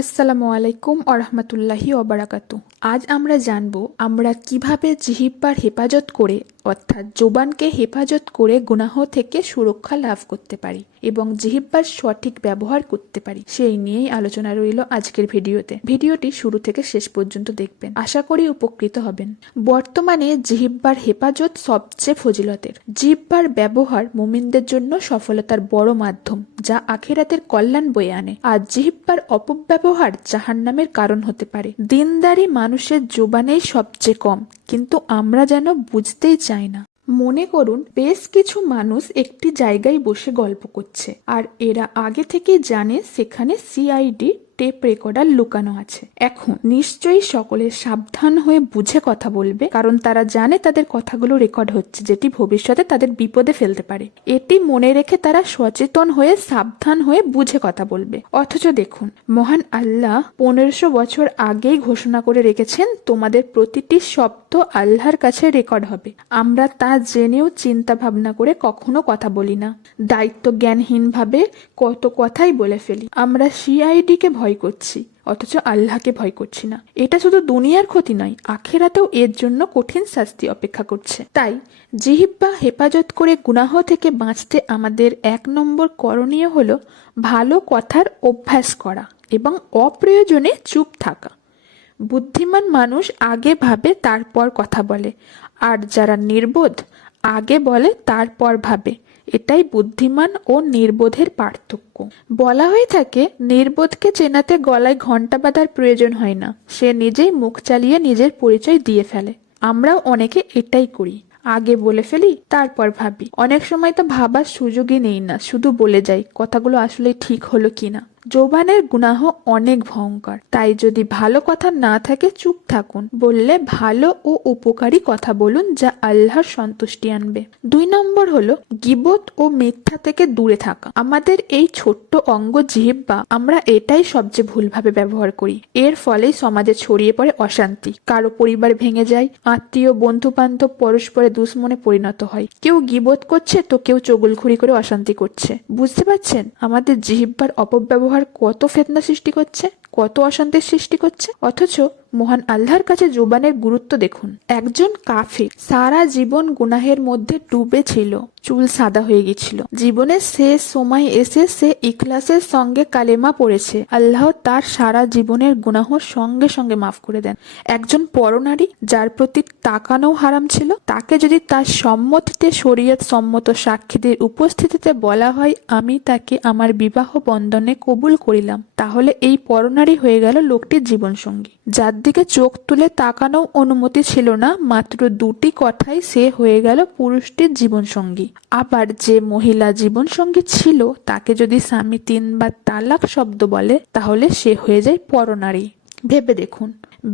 আসসালামু আলাইকুম আরহামতুল্লাহি ওবারাকাতু আজ আমরা জানব আমরা কীভাবে জিহিব্বার হেফাজত করে, অর্থাৎ জোবানকে হেফাজত করে গুনাহ থেকে সুরক্ষা লাভ করতে পারি। এবং জিহিব্বার সঠিক ব্যবহার করতে পারি। সেই নিয়েই আলোচনা রইল আজকের ভিডিওতে। ভিডিওটি শুরু থেকে শেষ পর্যন্ত দেখবেন। আশা করি উপকৃত হবেন। বর্তমানে জিহিব্বার হেফাজত সবচেয়ে ফজিলতের। জিহ্বার ব্যবহার মুমিনদের জন্য সফলতার বড় মাধ্যম, যা আখেরাতের কল্যাণ বয়ে আনে। আর জিহিব্বার অপব্যবহার জাহান্নামের কারণ হতে পারে। দিনদারি মানুষের জোবানেই সবচেয়ে কম, কিন্তু আমরা যেন বুঝতেই চাই না। মনে করুন, বেশ কিছু মানুষ একটি জায়গায় বসে গল্প করছে। আর এরা আগে থেকেই জানে সেখানে সিআইডি টেপ রেকর্ডার লুকানো আছে। এখন নিশ্চয়ই সকলে সাবধান হয়ে বুঝে কথা বলবে, কারণ তারা জানে তাদের কথাগুলো রেকর্ড হচ্ছে, যেটি ভবিষ্যতে তাদের বিপদে ফেলতে পারে। এটি মনে রেখে তারা সচেতন হয়ে, সাবধান হয়ে বুঝে কথা বলবে। অথচ দেখুন, মহান আল্লাহ পনেরোশো বছর আগেই ঘোষণা করে রেখেছেন, তোমাদের প্রতিটি শব্দ আল্লাহর কাছে রেকর্ড হবে। আমরা তা জেনেও চিন্তা ভাবনা করে কখনো কথা বলি না। দায়িত্ব জ্ঞানহীনভাবে কত কথাই বলে ফেলি। আমরা সিআইডিকে ভয় করছি, অথচ আল্লাহকে ভয় করছি না। এটা শুধু দুনিয়ার ক্ষতি নয়, আখেরাতেও এর জন্য কঠিন শাস্তি অপেক্ষা করছে। তাই জিহিব্বা হেফাজত করে গুনাহ থেকে বাঁচতে আমাদের এক নম্বর করণীয় হলো ভালো কথার অভ্যাস করা এবং অপ্রয়োজনে চুপ থাকা। বুদ্ধিমান মানুষ আগে ভাবে, তারপর কথা বলে। আর যারা নির্বোধ, আগে বলে, তারপর ভাবে। এটাই বুদ্ধিমান ও নির্বোধের পার্থক্য। বলা হয়ে থাকে, নির্বোধকে চেনাতে গলায় ঘণ্টা বাঁধার প্রয়োজন হয় না। সে নিজেই মুখ চালিয়ে নিজের পরিচয় দিয়ে ফেলে। আমরাও অনেকে এটাই করি। আগে বলে ফেলি, তারপর ভাবি। অনেক সময় তো ভাবার সুযোগই নেই না, শুধু বলে যাই, কথাগুলো আসলে ঠিক হলো কিনা। যৌবানের গুনাহ অনেক ভয়ঙ্কর। তাই যদি ভালো কথা না থাকে, চুপ থাকুন। বললে ভালো ও উপকারী কথা বলুন, যা আল্লাহর সন্তুষ্টি আনবে। দুই নম্বর হলো, গিবত ও মিথ্যা থেকে দূরে থাকা। আমাদের এই ছোট্ট অঙ্গ জিহিব্বা আমরা এটাই সবচেয়ে ভুলভাবে ব্যবহার করি। এর ফলেই সমাজে ছড়িয়ে পড়ে অশান্তি। কারও পরিবার ভেঙে যায়, আত্মীয় বন্ধু বান্ধব পরস্পরে দুশ্মনে পরিণত হয়। কেউ গিবত করছে, তো কেউ চগুলখুরি করে অশান্তি করছে। বুঝতে পারছেন? আমাদের জিহিব্বার অপব্যবহার কত ফেতনা সৃষ্টি করছে কত অশান্তির সৃষ্টি করছে অথচ মহান আল্লাহর কাছে জোবানের গুরুত্ব দেখুন। একজন কাফে সারা জীবন গুনাহের মধ্যে ডুবে ছিল, চুল সাদা হয়ে গেছিল জীবনের শেষ সময় এসে সে ইখলাসের সঙ্গে কালেমা পড়েছে। আল্লাহ তার সারা জীবনের গুনাহ সঙ্গে সঙ্গে মাফ করে দেন। একজন পরনারী যার প্রতি তাকানো হারাম ছিল, তাকে যদি তার সম্মতিতে শরীয়ত সম্মত সাক্ষীদের উপস্থিতিতে বলা হয়, আমি তাকে আমার বিবাহ বন্ধনে কবুল করিলাম, তাহলে এই পরনারী হয়ে গেল লোকটির জীবনসঙ্গী। যার দিকে চোখ তুলে তাকানো অনুমতি ছিল না, মাত্র দুটি কথাই সে হয়ে গেল পুরুষটির জীবনসঙ্গী। আবার যে মহিলা জীবনসঙ্গী ছিল, তাকে যদি স্বামী তিনবার তালাক শব্দ বলে, তাহলে সে হয়ে যায় পরনারী ভেবে দেখুন,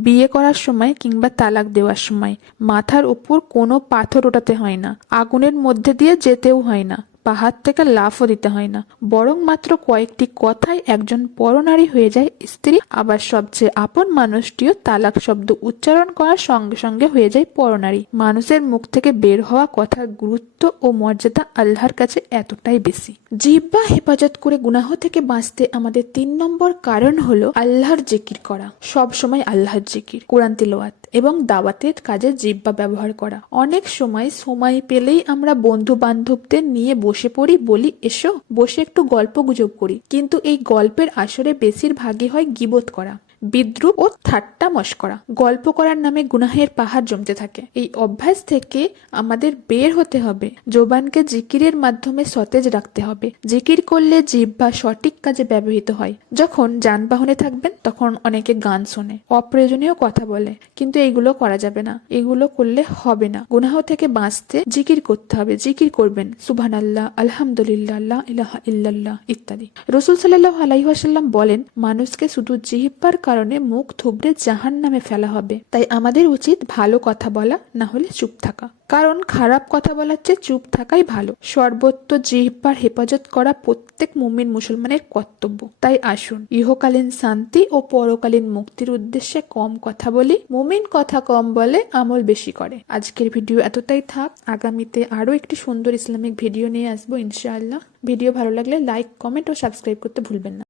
বিয়ে করার সময় কিংবা তালাক দেওয়ার সময় মাথার উপর কোনো পাথর ওঠাতে হয় না, আগুনের মধ্যে দিয়ে যেতেও হয় না। পাহাড় থেকে লাফও দিতে হয় না। বরং মাত্র কয়েকটি কথায় একজন পরনারী হয়ে যায় স্ত্রী। আবার সবচেয়ে আপন মানুষটিও তালাক শব্দ উচ্চারণ করার সঙ্গে সঙ্গে হয়ে যায় পরনারী। মানুষের মুখ থেকে বের হওয়া কথার গুরুত্ব ও মর্যাদা আল্লাহর কাছে এতটাই বেশি। জিব্বা হেফাজত করে গুনাহ থেকে বাঁচতে আমাদের তিন নম্বর কারণ হলো আল্লাহর জিকির করা। সব সময় আল্লাহর জিকির। কোরআন তিলওয়াত। এবং দাওয়াতের কাজে জিব্বা ব্যবহার করা। অনেক সময় সময় পেলেই আমরা বন্ধু বান্ধবদের নিয়ে বসে পড়ি, বলি, এসো, বসে একটু গল্প গুজব করি। কিন্তু এই গল্পের আসরে বেশিরভাগই হয় গিবত করা। বিদ্রুপ ও ঠাট্টা মস্করা। গল্প করার নামে গুনাহের পাহাড় জমতে থাকে। এই অভ্যাস থেকে আমাদের বের হতে হবে। জোবানকে জিকিরের মাধ্যমে সতেজ রাখতে হবে। জিকির করলে জিহ্বা সঠিক কাজে ব্যবহৃত হয়। যখন যানবাহনে থাকবেন, তখন অনেকে গান শোনে, অপ্রয়োজনীয় কথা বলে। কিন্তু এইগুলো করা যাবে না। এগুলো করলে হবে না। গুনাহ থেকে বাঁচতে জিকির করতে হবে। জিকির করবেন সুবহান আল্লাহ আলহামদুলিল্লাহ ইল্লাল্লাহ ইত্যাদি। রসুল সাল্লাহ আলাইহাসাল্লাম বলেন, মানুষকে শুধু জিহিব্বার কারণে মুখ থুবড়ে জাহান নামে ফেলা হবে। তাই আমাদের উচিত ভালো কথা বলা, না হলে চুপ থাকা। কারণ খারাপ কথা বলার চেয়ে চুপ থাকাই ভালো। সর্বত্র জিহ্বার হেফাজত করা প্রত্যেক মুমিন মুসলমানের কর্তব্য। তাই আসুন, ইহকালীন শান্তি ও পরকালীন মুক্তির উদ্দেশ্যে কম কথা বলি, মুমিন কথা কম বলে আমল বেশি করে। আজকের ভিডিও এতটাই থাক, আগামীতে আরও একটি সুন্দর ইসলামিক ভিডিও নিয়ে আসব ইনশাআল্লাহ। ভিডিও ভালো লাগলে লাইক, কমেন্ট ও সাবস্ক্রাইব করতে ভুলবেন না।